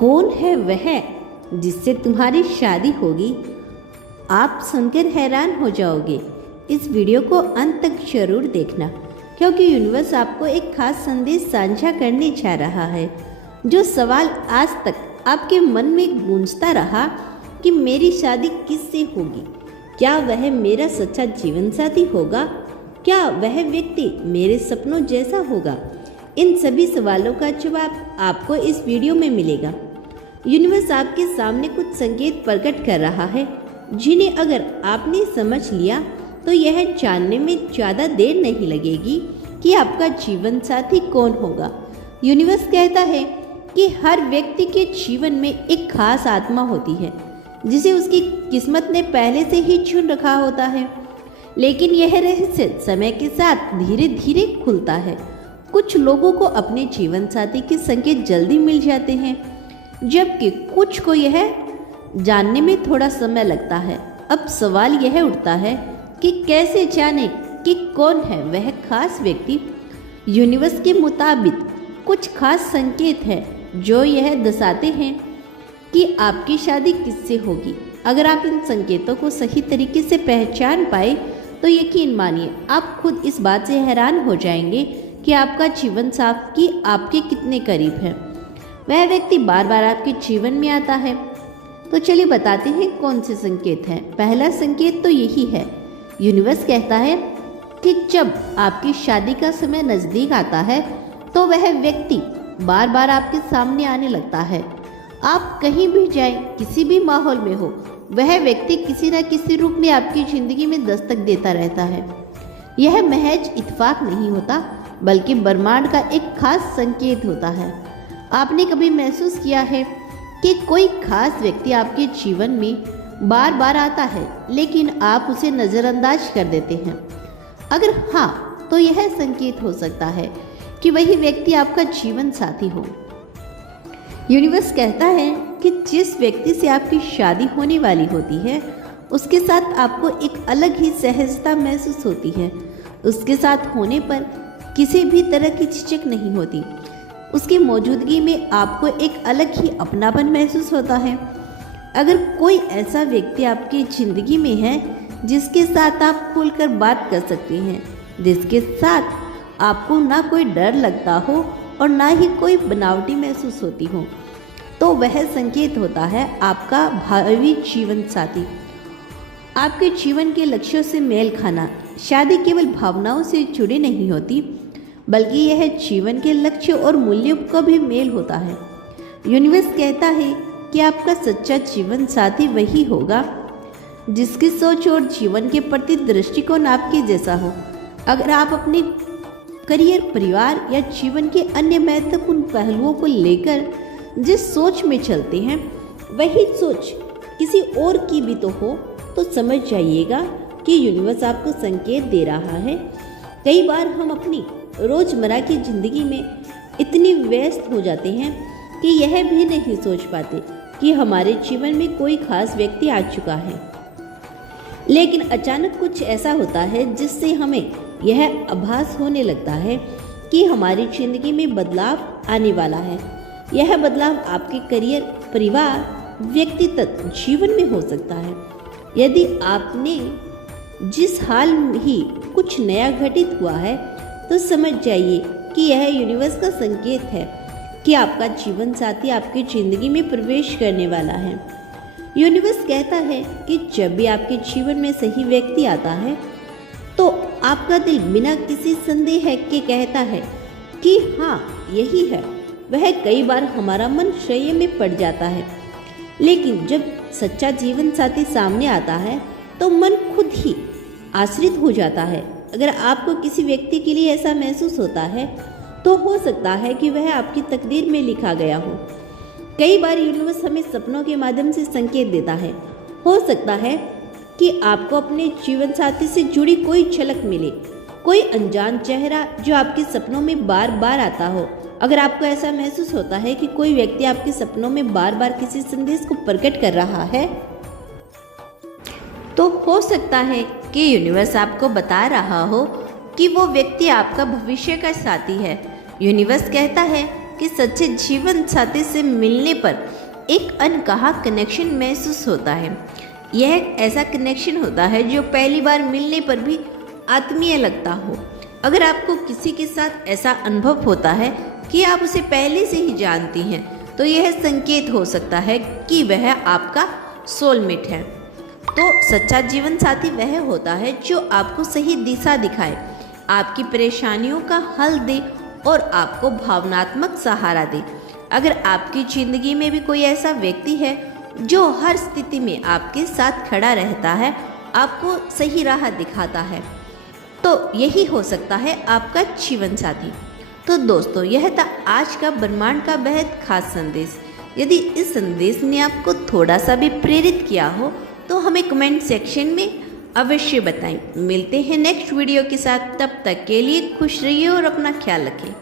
कौन है वह जिससे तुम्हारी शादी होगी? आप सुनकर हैरान हो जाओगे। इस वीडियो को अंत तक जरूर देखना, क्योंकि यूनिवर्स आपको एक खास संदेश साझा करने जा रहा है। जो सवाल आज तक आपके मन में गूंजता रहा कि मेरी शादी किससे होगी, क्या वह मेरा सच्चा जीवन साथी होगा, क्या वह व्यक्ति मेरे सपनों जैसा होगा, इन सभी सवालों का जवाब आपको इस वीडियो में मिलेगा। यूनिवर्स आपके सामने कुछ संकेत प्रकट कर रहा है, जिन्हें अगर आपने समझ लिया तो यह जानने में ज़्यादा देर नहीं लगेगी कि आपका जीवन साथी कौन होगा। यूनिवर्स कहता है कि हर व्यक्ति के जीवन में एक खास आत्मा होती है, जिसे उसकी किस्मत ने पहले से ही चुन रखा होता है। लेकिन यह रहस्य समय के साथ धीरे धीरे खुलता है। कुछ लोगों को अपने जीवन साथी के संकेत जल्दी मिल जाते हैं, जबकि कुछ को यह जानने में थोड़ा समय लगता है। अब सवाल यह उठता है कि कैसे जाने कि कौन है वह खास व्यक्ति। यूनिवर्स के मुताबिक कुछ खास संकेत हैं जो यह दर्शाते हैं कि आपकी शादी किससे होगी। अगर आप इन संकेतों को सही तरीके से पहचान पाए तो यकीन मानिए आप खुद इस बात से हैरान हो जाएंगे कि आपका जीवन साथी आपके कितने करीब है। वह व्यक्ति बार बार आपके जीवन में आता है। तो चलिए बताते हैं कौन से संकेत हैं। पहला संकेत तो यही है, यूनिवर्स कहता है कि जब आपकी शादी का समय नज़दीक आता है तो वह व्यक्ति बार बार आपके सामने आने लगता है। आप कहीं भी जाएं, किसी भी माहौल में हो, वह व्यक्ति किसी न किसी रूप में आपकी ज़िंदगी में दस्तक देता रहता है। यह महज इत्तेफाक नहीं होता, बल्कि ब्रह्मांड का एक खास संकेत होता है। आपने कभी महसूस किया है कि कोई खास व्यक्ति आपके जीवन में बार बार आता है, लेकिन आप उसे नज़रअंदाज कर देते हैं? अगर हाँ, तो यह संकेत हो सकता है कि वही व्यक्ति आपका जीवन साथी हो। यूनिवर्स कहता है कि जिस व्यक्ति से आपकी शादी होने वाली होती है, उसके साथ आपको एक अलग ही सहजता महसूस होती है। उसके साथ होने पर किसी भी तरह की झिझक नहीं होती। उसकी मौजूदगी में आपको एक अलग ही अपनापन महसूस होता है। अगर कोई ऐसा व्यक्ति आपकी ज़िंदगी में है जिसके साथ आप खुलकर बात कर सकते हैं, जिसके साथ आपको ना कोई डर लगता हो और ना ही कोई बनावटी महसूस होती हो, तो वह संकेत होता है आपका भावी जीवन साथी। आपके जीवन के लक्ष्यों से मेल खाना। शादी केवल भावनाओं से जुड़ी नहीं होती, बल्कि यह जीवन के लक्ष्य और मूल्यों का भी मेल होता है। यूनिवर्स कहता है कि आपका सच्चा जीवन साथी वही होगा जिसकी सोच और जीवन के प्रति दृष्टिकोण आपके जैसा हो। अगर आप अपने करियर, परिवार या जीवन के अन्य महत्वपूर्ण पहलुओं को लेकर जिस सोच में चलते हैं, वही सोच किसी और की भी तो हो, तो समझ जाइएगा कि यूनिवर्स आपको संकेत दे रहा है। कई बार हम अपनी रोज़मर्रा की ज़िंदगी में इतनी व्यस्त हो जाते हैं कि यह भी नहीं सोच पाते कि हमारे जीवन में कोई खास व्यक्ति आ चुका है। लेकिन अचानक कुछ ऐसा होता है जिससे हमें यह आभास होने लगता है कि हमारी ज़िंदगी में बदलाव आने वाला है। यह बदलाव आपके करियर, परिवार, व्यक्तिगत जीवन में हो सकता है। यदि आपने जिस हाल ही कुछ नया घटित हुआ है, तो समझ जाइए कि यह यूनिवर्स का संकेत है कि आपका जीवन साथी आपकी ज़िंदगी में प्रवेश करने वाला है। यूनिवर्स कहता है कि जब भी आपके जीवन में सही व्यक्ति आता है, तो आपका दिल बिना किसी संदेह के कहता है कि हाँ, यही है वह। कई बार हमारा मन संशय में पड़ जाता है, लेकिन जब सच्चा जीवन साथी सामने आता है तो मन खुद ही आश्रित हो जाता है। अगर आपको किसी व्यक्ति के लिए ऐसा महसूस होता है, तो हो सकता है कि वह आपकी तकदीर में लिखा गया हो। कई बार यूनिवर्स हमें सपनों के माध्यम से संकेत देता है। हो सकता है कि आपको अपने जीवन साथी से जुड़ी कोई झलक मिले, कोई अनजान चेहरा जो आपके सपनों में बार बार आता हो। अगर आपको ऐसा महसूस होता है कि कोई व्यक्ति आपके सपनों में बार बार किसी संदेश को प्रकट कर रहा है, तो हो सकता है कि यूनिवर्स आपको बता रहा हो कि वो व्यक्ति आपका भविष्य का साथी है। यूनिवर्स कहता है कि सच्चे जीवन साथी से मिलने पर एक अनकहा कनेक्शन महसूस होता है। यह एक ऐसा कनेक्शन होता है जो पहली बार मिलने पर भी आत्मीय लगता हो। अगर आपको किसी के साथ ऐसा अनुभव होता है कि आप उसे पहले से ही जानती हैं, तो यह संकेत हो सकता है कि वह आपका सोलमेट है। तो सच्चा जीवन साथी वह होता है जो आपको सही दिशा दिखाए, आपकी परेशानियों का हल दे और आपको भावनात्मक सहारा दे। अगर आपकी ज़िंदगी में भी कोई ऐसा व्यक्ति है जो हर स्थिति में आपके साथ खड़ा रहता है, आपको सही राह दिखाता है, तो यही हो सकता है आपका जीवन साथी। तो दोस्तों, यह था आज का ब्रह्मांड का बेहद खास संदेश। यदि इस संदेश ने आपको थोड़ा सा भी प्रेरित किया हो तो हमें कमेंट सेक्शन में अवश्य बताएं। मिलते हैं नेक्स्ट वीडियो के साथ, तब तक के लिए खुश रहिए और अपना ख्याल रखें।